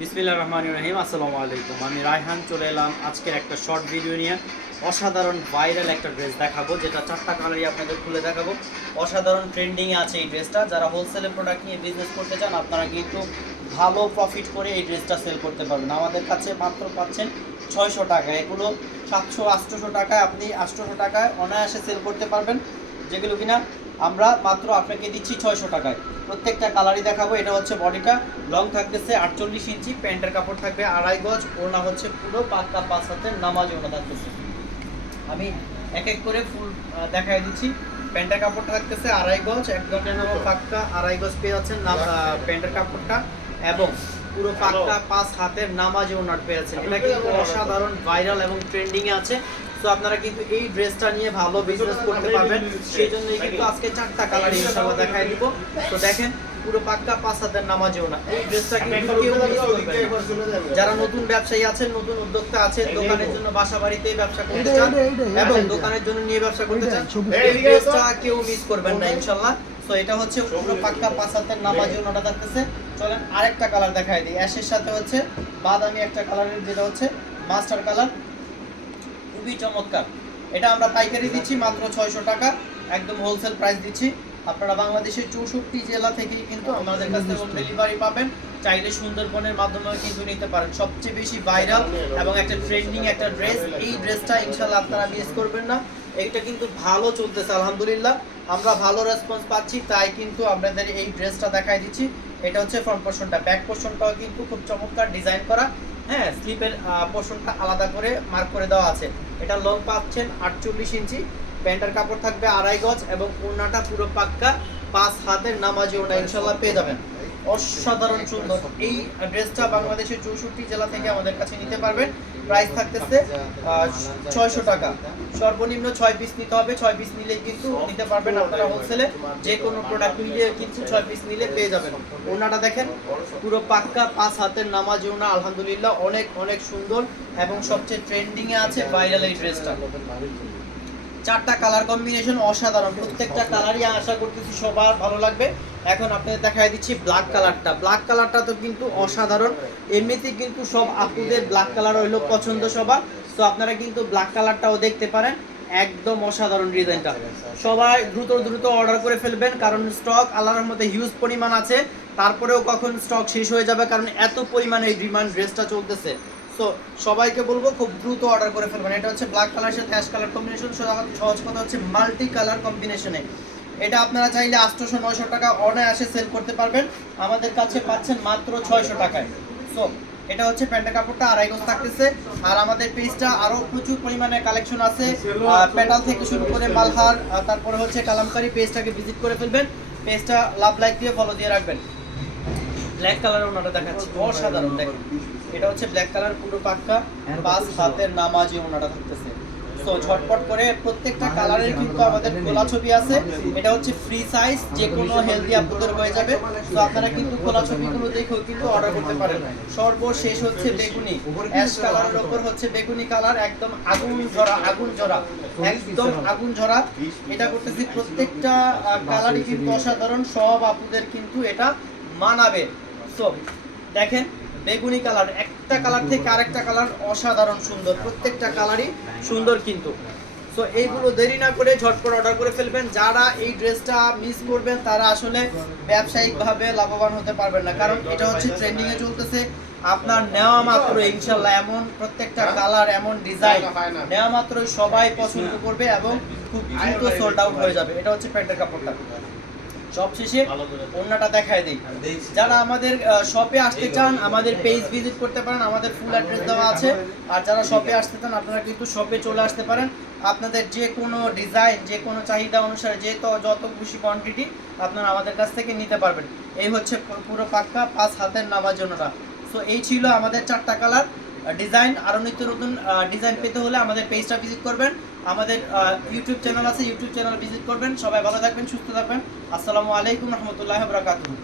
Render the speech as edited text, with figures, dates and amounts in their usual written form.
বিসমিল্লাহির রহমানির রহিম। আসসালামু আলাইকুম। আমি রায়হান চলে এলাম আজকের একটা শর্ট ভিডিও নিয়ে। অসাধারণ ভাইরাল একটা ড্রেস দেখাবো, যেটা চারটা কালারই আপনাদের খুলে দেখাবো। অসাধারণ ট্রেন্ডিংয়ে আছে এই ড্রেসটা। যারা হোলসেলের প্রোডাক্ট নিয়ে বিজনেস করতে চান, আপনারা কিন্তু ভালো প্রফিট করে এই ড্রেসটা সেল করতে পারবেন। আমাদের কাছে মাত্র পাচ্ছেন 600 টাকা। এগুলো 700-800 টাকায় আপনি 800 টাকায় অনায়াসে সেল করতে পারবেন, যেগুলো কিনা আমরা মাত্র আপনাকে দিচ্ছি 600 টাকায়। প্রত্যেকটা কালারই দেখাবো। এটা হচ্ছে বডিটা, লং থাকতেছে 48 ইঞ্চি, প্যান্টের কাপড় থাকবে 2.5 গজ, ওড়না হচ্ছে পুরো পাক্কা 5 হাতের নামাজি ওড়না থাকতেছে। আমি এক এক করে ফুল দেখাই দিচ্ছি। প্যান্টের কাপড় থাকতেছে 2.5 গজ, একদম পাক্কা 2.5 গজ পেয়ে যাচ্ছেন প্যান্টের কাপড়টা, এবং পুরো পাক্কা 5 হাতের নামাজি ওড়না পেয়ে যাচ্ছেন। এটা কিন্তু অসাধারণ ভাইরাল এবং ট্রেন্ডিংয়ে আছে। তো আপনারা কিন্তু এই ড্রেসটা নিয়ে ভালো বিজনেস করতে পারবেন। সেই জন্যই কিন্তু আজকে 4টা কালার ইনশাআল্লাহ দেখাই দিব। তো দেখেন, পুরো পাক্কা 5 হাতের নামাজেও না। এই ড্রেসটা কিন্তু কেউ মিস করবেন না। যারা নতুন ব্যবসায়ী আছেন, নতুন উদ্যোক্তা আছেন, দোকানের জন্য বাসা বাড়িতে ব্যবসা করতে চান এবং দোকানের জন্য নিয়ে ব্যবসা করতে চান, এই ড্রেসটা কেউ মিস করবেন না ইনশাআল্লাহ। তো এটা হচ্ছে পুরো পাক্কা 5 হাতের নামাজেও নটা থাকতেছে। চলেন আরেকটা কালার দেখাই দিই। অ্যাশের সাথে হচ্ছে বাদামি একটা কালারের, যেটা হচ্ছে মাস্টার কালার, খুবই চমৎকার। এটা আমরা পাইকারি দিচ্ছি মাত্র 600 টাকা, একদম হোলসেল প্রাইস দিচ্ছি। আপনারা বাংলাদেশের 64 জেলা থেকেই কিন্তু আমাদের কাছ থেকে হোম ডেলিভারি পাবেন। চাইলে সুন্দরবনের মাধ্যমেও কিন্তু নিতে পারেন। সবচেয়ে বেশি ভাইরাল এবং একটা ট্রেন্ডিং একটা ড্রেস। এই ড্রেসটা ইনশাআল্লাহ আপনারা মিস করবেন না। এটা কিন্তু ভালো চলতেছে আলহামদুলিল্লাহ, আমরা ভালো রেসপন্স পাচ্ছি, তাই কিন্তু আপনাদের এই ড্রেসটা দেখাই দিচ্ছি। এটা হচ্ছে ফ্রন্ট পোর্শনটা, ব্যাক পোর্শনটাও কিন্তু খুব চমৎকার ডিজাইন করা। হ্যাঁ, স্লিপের পোর্শনটা আলাদা করে মার্ক করে দেওয়া আছে। এটা লং পাচ্ছেন 48 ইঞ্চি, প্যান্টের কাপড় থাকবে 2.5 গজ, এবং ওড়নাটা পুরো পাক্কা 5 হাতের নামাজি ওড়না ইনশাআল্লাহ পেয়ে যাবেন। অসাধারণ সুন্দর এই ড্রেসটা বাংলাদেশের 64 জেলা থেকে আমাদের কাছে নিতে পারবেন। প্রাইস থাকতেছে 600 টাকা। সর্বনিম্ন 6 পিস নিতে হবে। 6 পিস নিলেই কিন্তু নিতে পারবেন আপনারা হোলসেলে। যে কোনো প্রোডাক্ট মিলিয়ে কিন্তু 6 পিস নিলে পেয়ে যাবেন। ওড়নাটা দেখেন, পুরো পাক্কা 5 হাতের নামাজি ওড়না, আলহামদুলিল্লাহ অনেক অনেক সুন্দর এবং সবচেয়ে ট্রেন্ডিংয়ে আছে ভাইরাল এই ড্রেসটা। 4টা কালার কম্বিনেশন অসাধারণ। প্রত্যেকটা কালারই আশা করতেছি সবার ভালো লাগবে। এখন আপনাদের দেখাই দিচ্ছি ব্ল্যাক কালারটা। ব্ল্যাক কালারটা তো কিন্তু অসাধারণ। এমনিতেই কিন্তু সব আপুদের ব্ল্যাক কালার হইলো পছন্দ সবার। তো আপনারা কিন্তু ব্ল্যাক কালারটাও দেখতে পারেন। একদম অসাধারণ ডিজাইনটা। সবাই দ্রুত দ্রুত অর্ডার করে ফেলবেন, কারণ স্টক আল্লাহর রহমতে হিউজ পরিমাণ আছে। তারপরেও কখন স্টক শেষ হয়ে যাবে, কারণ এত পরিমাণে এই ডিমান্ড ড্রেসটা চলতেছে। সো সবাইকে বলবো খুব দ্রুত অর্ডার করে ফেলবেন। এটা হচ্ছে ব্ল্যাক কালার সাথে অ্যাশ কালার কম্বিনেশন। সহজ কথা হচ্ছে মাল্টি কালার কম্বিনেশনে। এটা আপনারা চাইলে 800-900 টাকা অনায়াসে সেল করতে পারবেন। আমাদের কাছে পাচ্ছেন মাত্র 600 টাকায়। সো এটা হচ্ছে প্যান্টের কাপড়টা 2.5 গজ থাকতেছে। আর আমাদের পেজটা আরও প্রচুর পরিমাণে কালেকশন আছে, পেটাল থেকে শুরু করে মালহার, তারপরে হচ্ছে কালামকারী। পেজটাকে ভিজিট করে ফেলবেন, পেজটা লাভ লাইক দিয়ে ফলো দিয়ে রাখবেন। ব্ল্যাক কালারের ওড়নাটা দেখাচ্ছি, অসাধারণ। দেখেন, এটা হচ্ছে ব্ল্যাক কালার, পুরো পাক্কা 5 হাতের নামাজি ওড়নাটা থাকতেছে। তো ঝটপট করে প্রত্যেকটা কালারের কিন্তু আমাদের খোলা ছবি আছে। এটা হচ্ছে ফ্রি সাইজ, যে কোনো হেলদি আপুদের হয়ে যাবে। তো আপনারা কিন্তু খোলা ছবিগুলো দেখেও কিন্তু অর্ডার করতে পারেন। সর্বশেষ হচ্ছে বেগুনি, অ্যাশ কালারের ওপর হচ্ছে বেগুনি কালার, একদম আগুন ঝরা, আগুন ঝরা, একদম আগুন ঝরা। এটা করতেছি প্রত্যেকটা কালারই কিন্তু অসাধারণ, সব আপুদের কিন্তু এটা মানাবে। সো দেখেন, বেগুনি কালার, একটা কালার থেকে আরেকটা কালার অসাধারণ সুন্দর, প্রত্যেকটা কালারই সুন্দর কিন্তু। সো এইগুলো দেরি না করে ঝটপট অর্ডার করে ফেলবেন। যারা এই ড্রেসটা মিস করবেন তারা আসলে ব্যবসায়িকভাবে লাভবান হতে পারবেন না, কারণ এটা হচ্ছে ট্রেন্ডিংয়ে চলতেছে। আপনার নেওয়া মাত্র ইনশাল্লাহ এমন প্রত্যেকটা কালার, এমন ডিজাইন নেওয়া মাত্রই সবাই পছন্দ করবে এবং খুব দ্রুত সোল্ড আউট হয়ে যাবে। এটা হচ্ছে প্যান্টের কাপড়টা। সবশেষে ওড়নাটা দেখায় দিই। যারা আমাদের শপে আসতে চান, আমাদের পেজ ভিজিট করতে পারেন, আমাদের ফুল অ্যাড্রেস দেওয়া আছে। আর যারা শপে আসতে চান, আপনারা কিন্তু শপে চলে আসতে পারেন। আপনাদের যে কোনো ডিজাইন, যে কোনো চাহিদা অনুসারে যত খুশি কোয়ান্টিটি আপনারা আমাদের কাছ থেকে নিতে পারবেন। এই হচ্ছে পুরো পাক্কা 5 হাতের নামার জন্যটা। সো এই ছিল আমাদের 4টা কালার ডিজাইন। আরও নিত্য নতুন ডিজাইন পেতে হলে আমাদের পেজটা ভিজিট করবেন। আমাদের ইউটিউব চ্যানেল আছে, ইউটিউব চ্যানেল ভিজিট করবেন। সবাই ভালো থাকবেন, সুস্থ থাকবেন। আসসালামু আলাইকুম রহমতুল্লাহি ওয়া বারাকাতুহু।